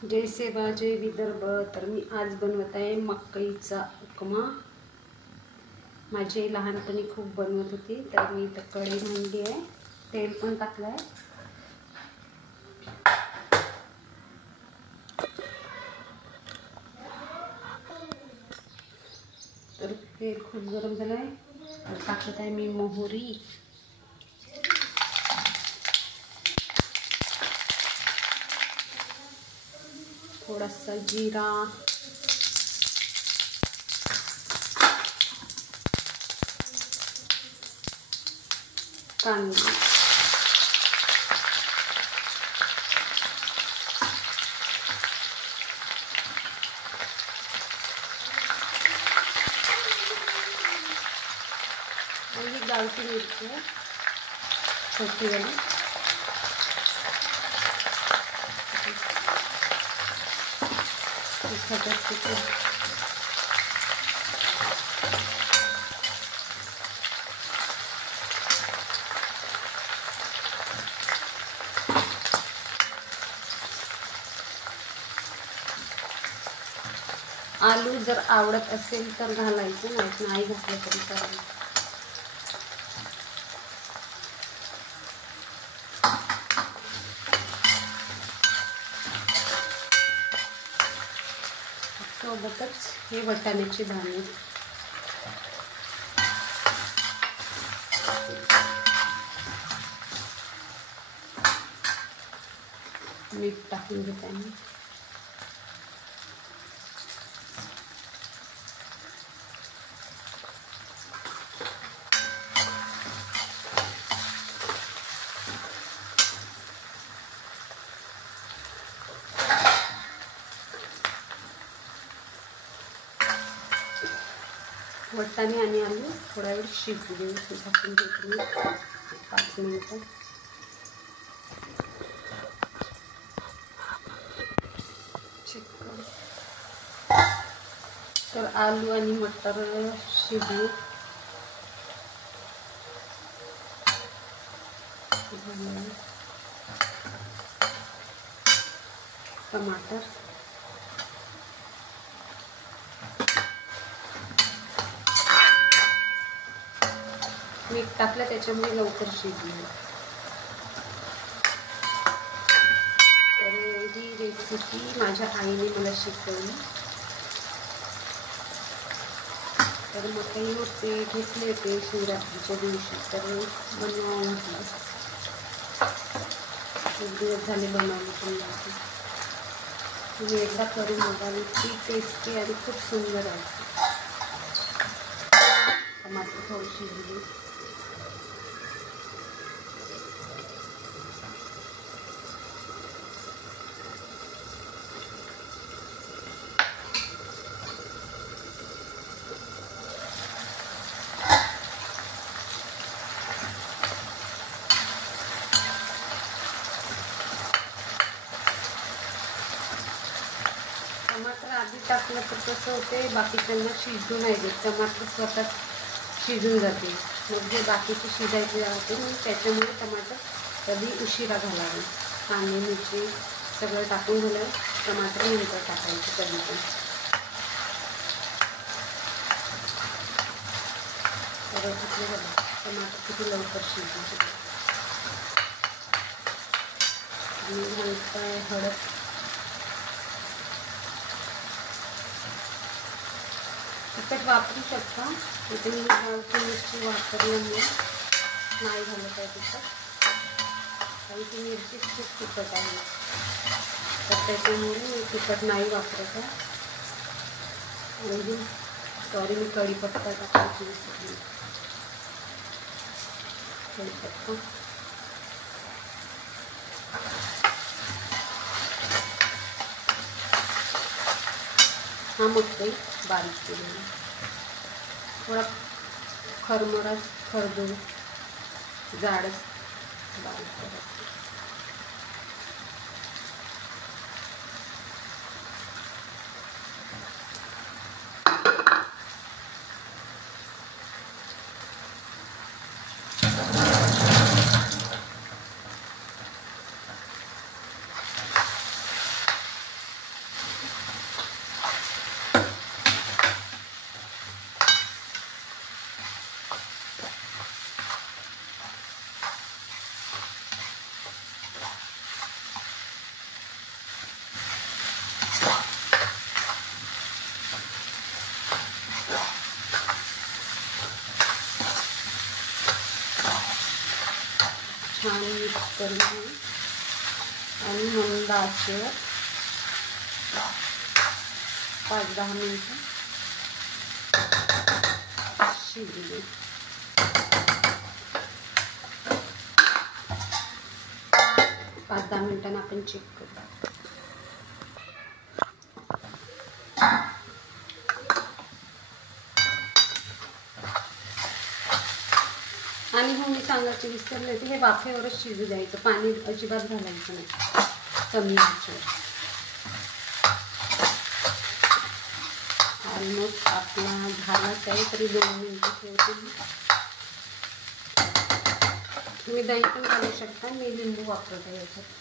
जय सेवा जय विदर्भ। तर मी आज बनवत आहे मकईचा उपमा। माझी आई लहानपणी खूप बनवत होती, तर मी इथं कढई मांडली आहे, तेल पण टाकलं आहे। तर तेल खूप गरम झालं आहे, तर टाकत आहे मी मोहरी, थोडासा जीरा, कांदा, आणि दालचिनी मिरची आहे छोटीवाली, आलू जर आवडत असेल तर घालायचं, नाही घातलं तरी चालेल। सोबतच हे वाटाण्याची दाणे, मीठ टाकून घेत आहे मी। वाटाणे आणि आलू थोडा वेळ शिजू देऊ, झाकून ठेवते मी 5 मिनिटं। तर आलू आणि मटर शिजू टमाटर, मीठ टाकलं त्याच्यामुळे लवकर शिजली। तर ही रेसिपी माझ्या आईने मला शिकवली। तर मकई होते घेतले ते शिवरात्रीच्या दिवशी, तर बनवावं म्हटलं, खूप दिवस झाले बनवले पण नाही। तुम्ही एकदा करून बघा, इतकी टेस्टी आणि खूप सुंदर आहे। टमाटर थोडी शिजली, टमाटर आधी टाकलं तर कसं होते, बाकीच्यांना शिजू नाही देत, टमाटर स्वतः शिजून जाते, मग जे बाकीचे शिजायचे राहते मग त्याच्यामुळे टमाटर कधी उशिरा घालावे। कांदे मिरची सगळं टाकून झालं, टमाटर नंतर टाकायचं कधी पण। तर टमाटर किती लवकर शिजू शकतो। आणि घालताय हळद, तिखट वापरू शकता, इथे मी लालची मिरची वापरल्यामुळे नाही घालत आहे तिखट, कारण ती मिरची खूप तिखट आहे, तर त्याच्यामुळे मी तिखट नाही वापरत आहे। आणि सॉरी, मी कढीपत्ता टाकायची विसरली, कढीपत्ता, हा मकई बारीक केलेला, थोडा खरमरा खरदूर जाडच बारीक करायचं। छान मिक्स करून घेऊ आणि मंद आचेवर 5-10 मिनिटं शिजू दे. 5-10 मिनिटांना आपण चेक करू. आणि हो, मी सांगायचे विसरले होते, हे वाफेवरच शिजू द्यायचं, पाणी अजिबात घालायचं नाही, कमी आचेवर. ऑलमोस्ट आपला झालाच आहे, तरी 2 मिनिटं ठेवते मी. तुम्ही दही पण घालू शकता, मी लिंबू वापरते याच्यात.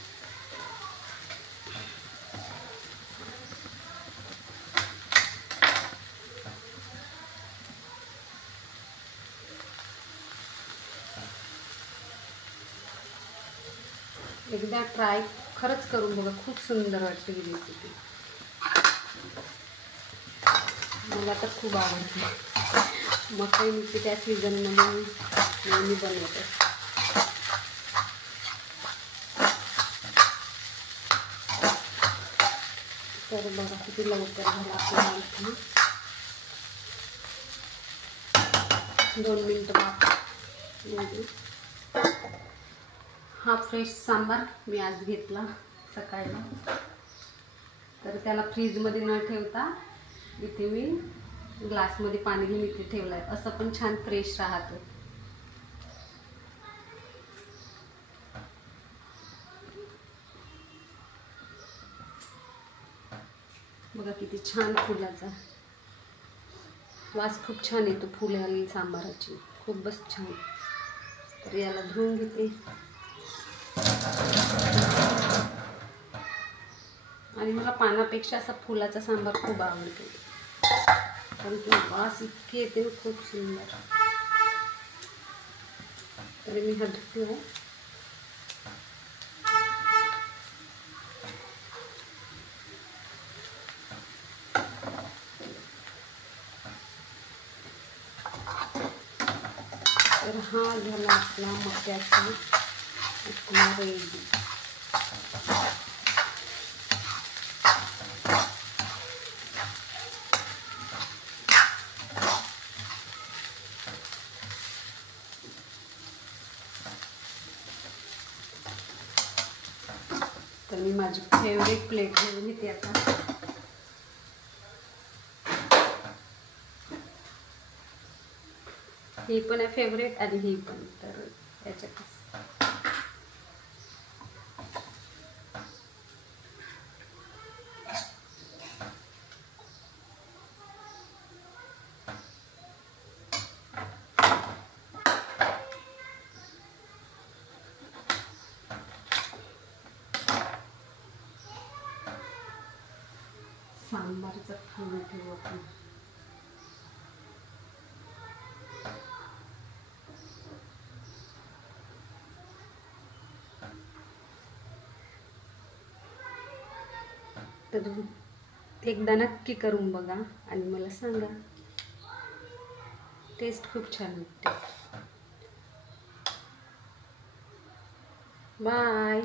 एकदा ट्राय खरंच करून बघा, खूप सुंदर वाटते ही रेसिपी. मला तर खूप आवडते. मकई मिरची त्या सीझनमध्ये मी बनवते. तर बघा किती लवकर झाला आपला. 2 मिनिटं वाफवू. हा फ्रेश सांबार मी आज घेतला सकाळला, तर त्याला फ्रीजमध्ये न ठेवता इथे मी ग्लासमध्ये पाणी घेऊन इथे ठेवलं आहे. असं पण छान फ्रेश राहतो. बघा किती छान फुलाचा वास, खूप छान येतो फुलाली सांबाराची, खूपच छान. तर याला धुवून घेते आणि मला पानापेक्षा असा फुलाचा सांबार खूप आवडतो, कारण की वास इतके येते खूप सुंदर. तर मी हा धुतला. तर हा झाला आपला मक्याचा उपमा रेडी. तर मी माझी फेवरेट प्लेट घेऊन येते आता. ही पण आहे फेवरेट आणि ही पण. तर याच्यात सांबारचा फूल ठेवू आपण. तर एकदा नक्की करून बघा आणि मला सांगा. टेस्ट खूप छान वाटते. बाय.